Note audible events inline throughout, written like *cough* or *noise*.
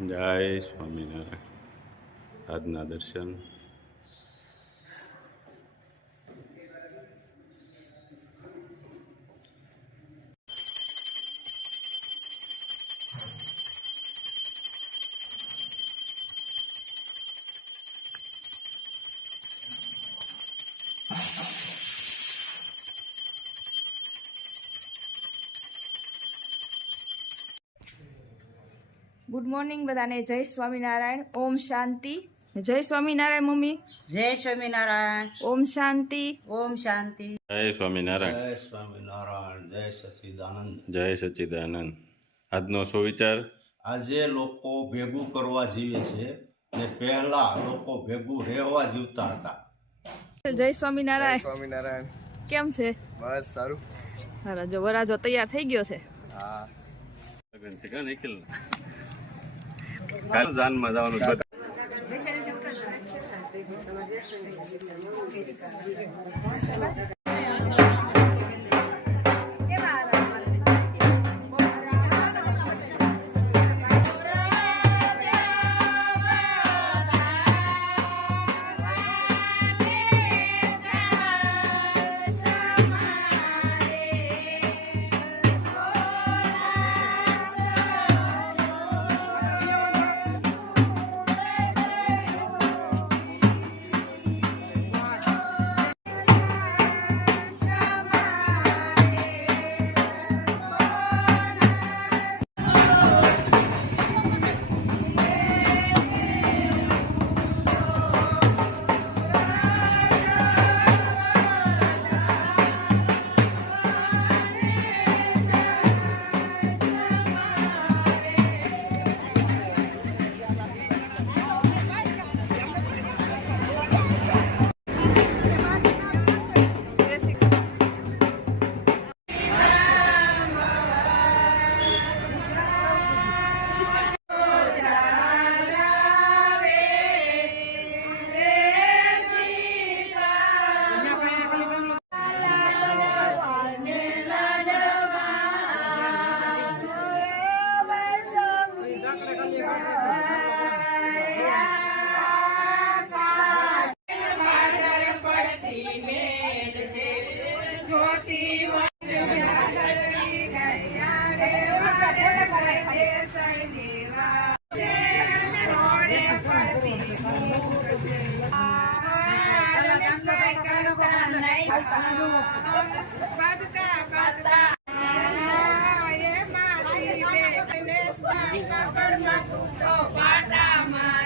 જય સ્વામિનારાયણ. આજના દર્શન ગુડ મોર્નિંગ બધાને. જય સ્વામિનારાયણ. ઓમ શાંતિ. જય સ્વામિનારાયણ મમ્મી. જય સ્વામિનારાયણ. ઓમ શાંતિ. ઓમ શાંતિ. જય સ્વામિનારાયણ. જય સ્વામિનારાયણ. જય સચિદાનંદ. જય સચિદાનંદ. આજનો સુવિચાર આજે લોકો ભેગું કરવા જીવે છે ને પહેલા લોકો ભેગું રહેવા જીવતા હતા. જય સ્વામિનારાયણ. સ્વામિનારાયણ. કેમ છે? બસ સારું. સારા જો વરાજો તૈયાર થઈ ગયો છે. હા. લગન છે કે નિખિલ કાલ જાનમાં જવાનું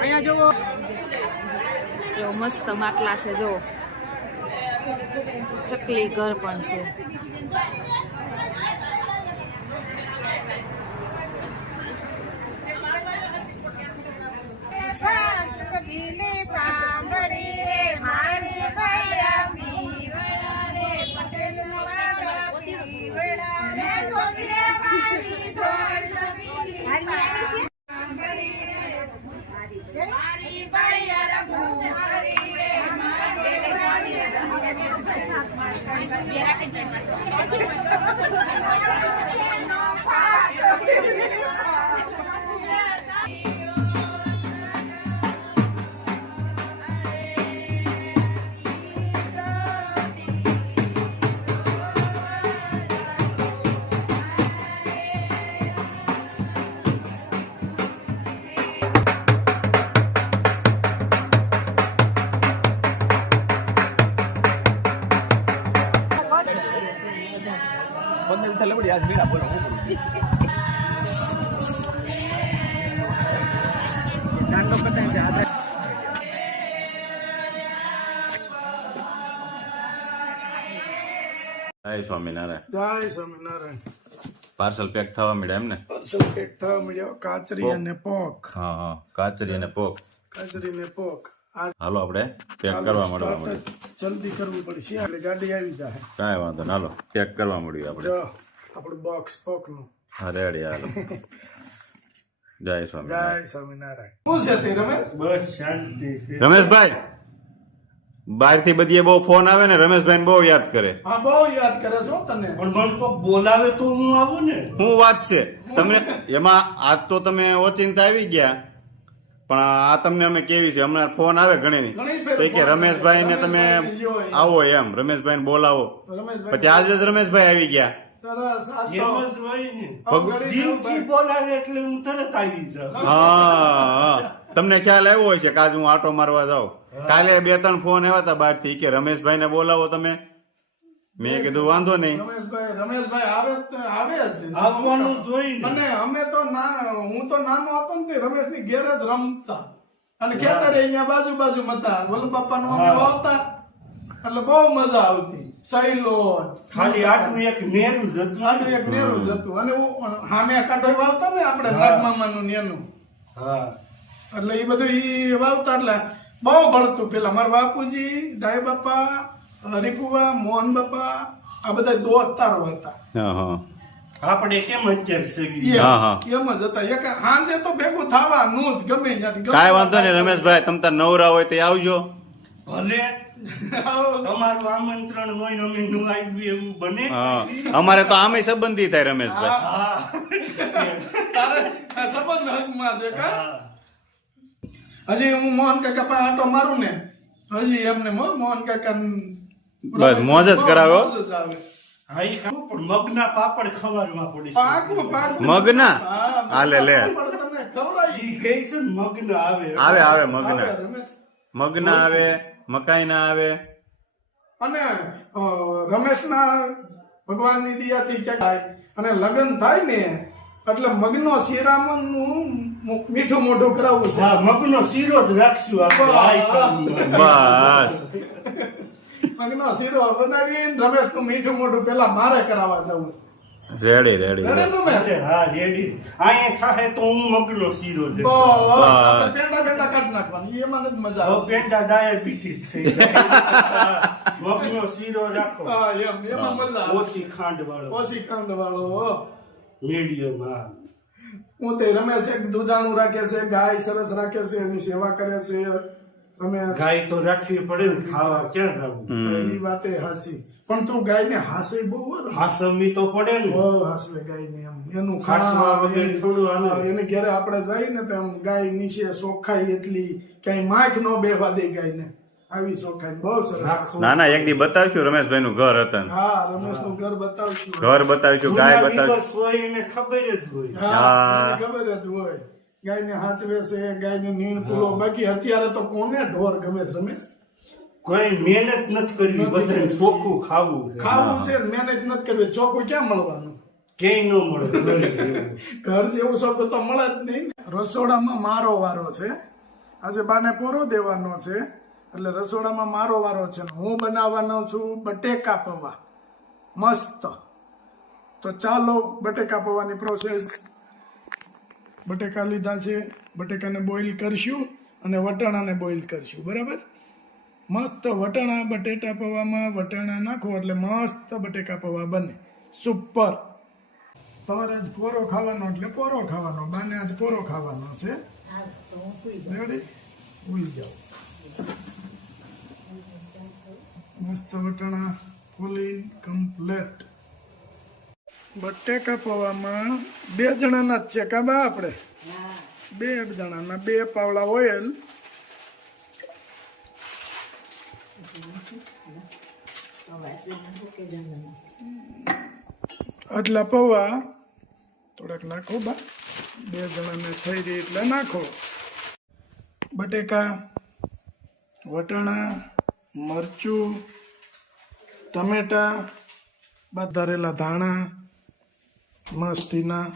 અહીંયા જુઓ. જો મસ્ત માટલા છે જો. ચકલી ઘર પણ છે. viera que te. જય સ્વામિનારાયણ જય સ્વામિનારાયણ પાર્સલ પેક થવા મળ્યા એમ ને પાર્સલ પેક થવા મળ્યો કાચરી અને પોક હા હા કાચરી અને પોક કાચરી ને પોક આ હાલો આપણે પેક કરવા મળવા મળ્યું જલ્દી કરવું પડશે એટલે ગાડી આવી જાય કાંઈ વાંધો ના હાલો પેક કરવા મળ્યું આપણે જો આપણું બોક્સ પોકનું. અરે યાર જય સ્વામી જય સ્વામિનારાયણ. શું છે તે રમેશ? બસ શાંતિ રમેશભાઈ રમેશભાઈ બહારથી બધી બહુ ફોન આવે ને રમેશભાઈ બહુ યાદ કરે. હા બહુ યાદ કરે છો તને. પણ મને તો બોલાવે તો હું આવું ને. હું વાત છે. તમને એમાં આજ તો તમે ઓચિંતા આવી ગયા પણ આ તમને અમે કેવી છે? હમણાં ફોન આવે ઘણી તો કે રમેશભાઈ ને તમે. આવો એમ. રમેશભાઈ ને બોલાવો પછી આજે જ રમેશભાઈ આવી ગયા. સરસ આ એમ જ હોય ને દિલથી બોલાવે એટલે હું તરત આવી જાઉં. હા હા. તમને ખ્યાલ આવ્યો હોય છે કે આજે હું આટો મારવા જાઉં? કાલે બે ત્રણ ફોન આવ્યા હતા બહારથી કે રમેશભાઈ ને બોલાવો તમે. મેં કીધું વાંધો નહીં. રમેશભાઈ રમેશભાઈ આવે આવે છે આવવાનું જ અને અમે તો ના હું તો નાનો હતો ને તે રમેશની ઘેર જ રમતા. અને ખેતરે અહીંયા બાજુ બાજુ હતા. વલ્લભ બાપાનું અમે વાવતા. એટલે બહુ મજા આવતી. સૈલો ખાલી આટલું એક નેરું જ હતું આડું એક નેરું જ હતું અને સામે કાંઠો વાવતા ને આપણે નાગમામાનું ને હા. એટલે એ બધું ઈ વાવતા એટલે બહુ ભળતું પેલા મારા બાપુજી ડાય બાપા હરિપુવા મોહન બાપા આ બધા દોસ્તારો હતા. હા હા. આપણે કેમ એ-. એમ જ હતા. એક હાંજે તો ભેગું થવાનું જ ગમે ત્યાંથી. કાંઈ વાંધો નહીં રમેશભાઈ તમે તાર નવરા હોય તો આવજો. ભલે. તમારું આમંત્રણ હોય અમે નું એવું બને? અમારે તો આમે સંબંધી થાય રમેશભાઈ. તારે સંબંધ હકમાં છે કા? હજી હું મોહન કાકા પાસે આટો મારું ને હજી એમને મોહન કાકા બસ મોજ જ કરાવ્યો. આવે. મગના પાપડ ખવાડવા પડે મગના? હાલે, લે. આવે. આવે આવે આવે, મગના. મગના આવે. મકાઈ ના આવે? અને રમેશના ભગવાનની દિયાથી ક્યાંક અને લગ્ન થાય ને એટલે મગનો શિરામણનું મીઠું મોઢું કરાવવું છે. મગનો શીરો જ રાખશું આપણે. બસ. મગનો શીરો બનાવીને રમેશનું મીઠું મોઢું પેલા મારે કરાવવા જવું છે. રેડી રેડી હા રેડી. અહીંયા થાહે તો હું મગનો શીરો દે તો પેંડા પેંડા કાઢી નાખવાની. એમાં જ મજા આવે પેંડા ડાયાબિટીસ થઈ *laughs* મગનો શીરો રાખો. હા એમ એમાં મજા આવે. ઓછી ખાંડ વાળો ઓછી ખાંડ વાળો મીડિયમ હા હું તે રમેશ એક દૂધાણું રાખે છે ગાય સરસ રાખે છે એની સેવા કરે છે. રમેશ ગાય તો રાખવી પડે ને ખાવા ક્યાં જવું? એ વાતે હાસી. પણ તું ગાય ને હાસે બહુ વાર. તો પડે ને. બહુ હાસવે ગાય ને એમ. એનું ખાસવા ખાવા થોડું હાલે. એને ઘરે આપણે જાય ને તો આમ ગાય નીચે સોખાઈ એટલી ક્યાંય માખ ન બેવા દે ગાય ને આવી સોખાઈ બહુ સરસ. ના ના એક દી બતાવશું રમેશભાઈ નું ઘર હતા. હા રમેશનું ઘર બતાવશું. ઘર બતાવશું ગાય બતાવશું. ખબર જ હોય. હા હા. ખબર જ હોય. ગાય ને હાચવે છે ગાય ને નીણ પૂરો બાકી અત્યારે તો કોને ઢોર ગમે છે રમેશ? કોઈ મહેનત નથી કરવી બધાને ચોખ્ખું ખાવું છે. ખાવું છે મહેનત નથી કરવી. ચોખ્ખું ક્યાં મળવાનું? ક્યાંય ન મળે ઘર જેવું. શબ્દ તો મળે જ નહીં રસોડામાં મારો વારો છે. આજે બાને પોરો દેવાનો છે એટલે રસોડામાં મારો વારો છે હું બનાવવાનો છું બટેકા પૌવા. મસ્ત. તો ચાલો બટેકા પૌવાની પ્રોસેસ બટેકા લીધા છે. બટેકાને બોઇલ કરશું અને વટાણાને બોઇલ કરશું. બરાબર? મસ્ત વટાણા બટેટા પૌવામાં વટાણા નાખો એટલે મસ્ત બટેકા પૌવા બને. સુપર. તમારે આજ પોરો ખાવાનો એટલે પોરો ખાવાનો. બાને આજ પોરો ખાવાનો છે. ઉઈ જાઓ. મસ્ત વટાણા ફૂલી કમ્પ્લેટ બટેકા પૌવામાં બે જણાના જ છે કાબા આપણે? બે જણાના, બે પાવડા ઓઇલ. આટલા પૌવા. થોડાક નાખો બા. બે જણાને થઈ રહી એટલે નાખો. બટેકા, વટાણા, મરચું, ટમેટા ધરેલા ધાણા. મસ્તીના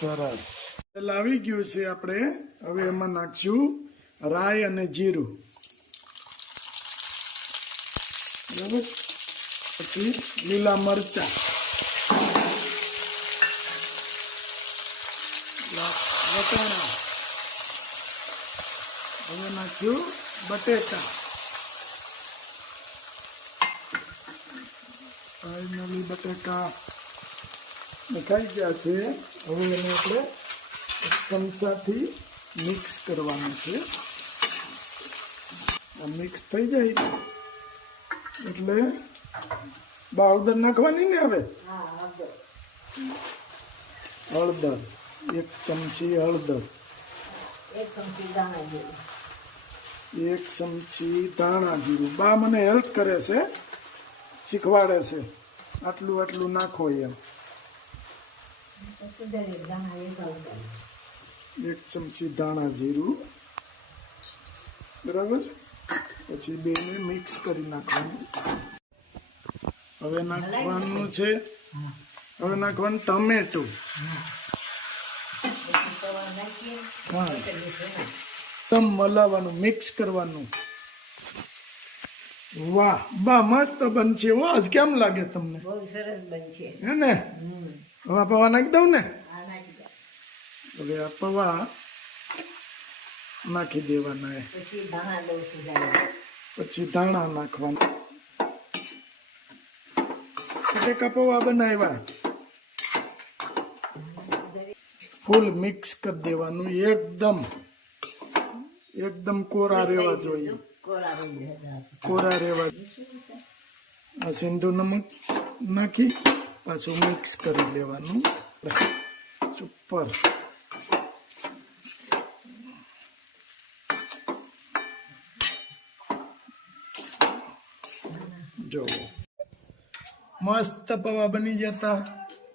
સરસ. લાવી ગયું છે આપણે. હવે એમાં નાખશું રાઈ અને જીરું. બરાબર? પછી લીલા મરચા. વટાણા. હવે નાખ્યું બટેકા ફાઈનલી બટેકા નખાઈ ગયા છે. હવે એને આપણે ચમચાથી મિક્સ કરવાનું છે. આ મિક્સ થઈ જાય એટલે બાવદર નાખવાની ને હવે? હળદર. એક ચમચી હળદર. એક ચમચી ધાણા જીરું. બા મને હેલ્પ કરે છે. શીખવાડે છે. આટલું આટલું નાખો એમ. એક ચમચી ધાણા જીરું. બરાબર? પછી બેને મિક્સ કરી નાખવાનું. હવે નાખવાનું છે હવે નાખવાનું ટમેટું. હા. તમ મલાવાનું મિક્સ કરવાનું. વાહ બા મસ્ત બનશે હો. આજ કેમ લાગે તમને? બહુ સરસ બનશે. હે ને? હવે પૌવા નાખી દઉં ને? હવે આ પૌવા નાખી દેવાના પછી ધાણા નાખવાના. બટેકા પૌવા બનાવ્યા? ફૂલ મિક્સ કરી દેવાનું એકદમ એકદમ કોરા રહેવા જોઈએ. કોરા રેવા ગયા કોરા રહેવા આ સિંધુ નમક નાખી. પાછું મિક્સ કરી લેવાનું. સુપર જો મસ્ત પવા બની જતા.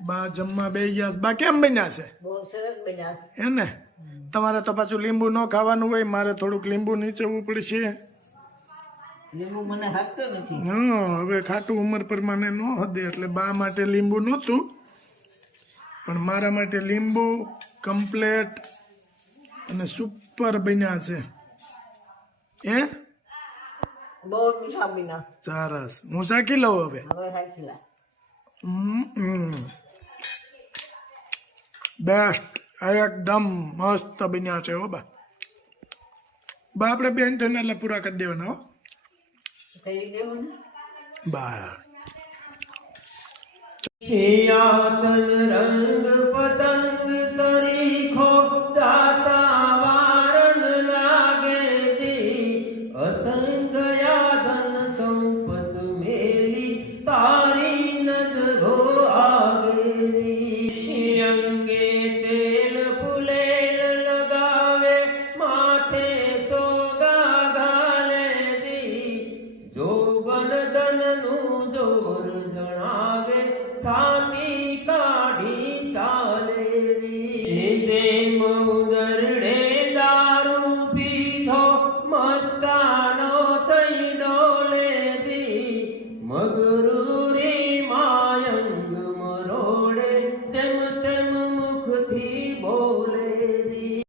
બા જમવા બે ગયા. બા કેમ બન્યા છે? બહુ સરસ બન્યા હે ને? તમારે તો પાછું લીંબુ ન ખાવાનું હોય મારે થોડુંક લીંબુ નીચેવું પડશે લીંબુ મને હાકતો નથી હા હવે ખાટું ઉંમર પ્રમાણે ન હદે એટલે બા માટે લીંબુ નહોતું. પણ મારા માટે લીંબુ કમ્પ્લેટ અને સુપર બન્યા છે. હે? બહુ મીઠા બન્યા. સરસ. હું ચાકી લઉં હવે? બેસ્ટ એકદમ મસ્ત બન્યા છે હો બા. બા આપણે બેન એટલે પૂરા કરી દેવાના હો. થઈ ગયું ને બા યાતન રંગ પતંગ ભુવન ધનનું જોર જણાવે છાતી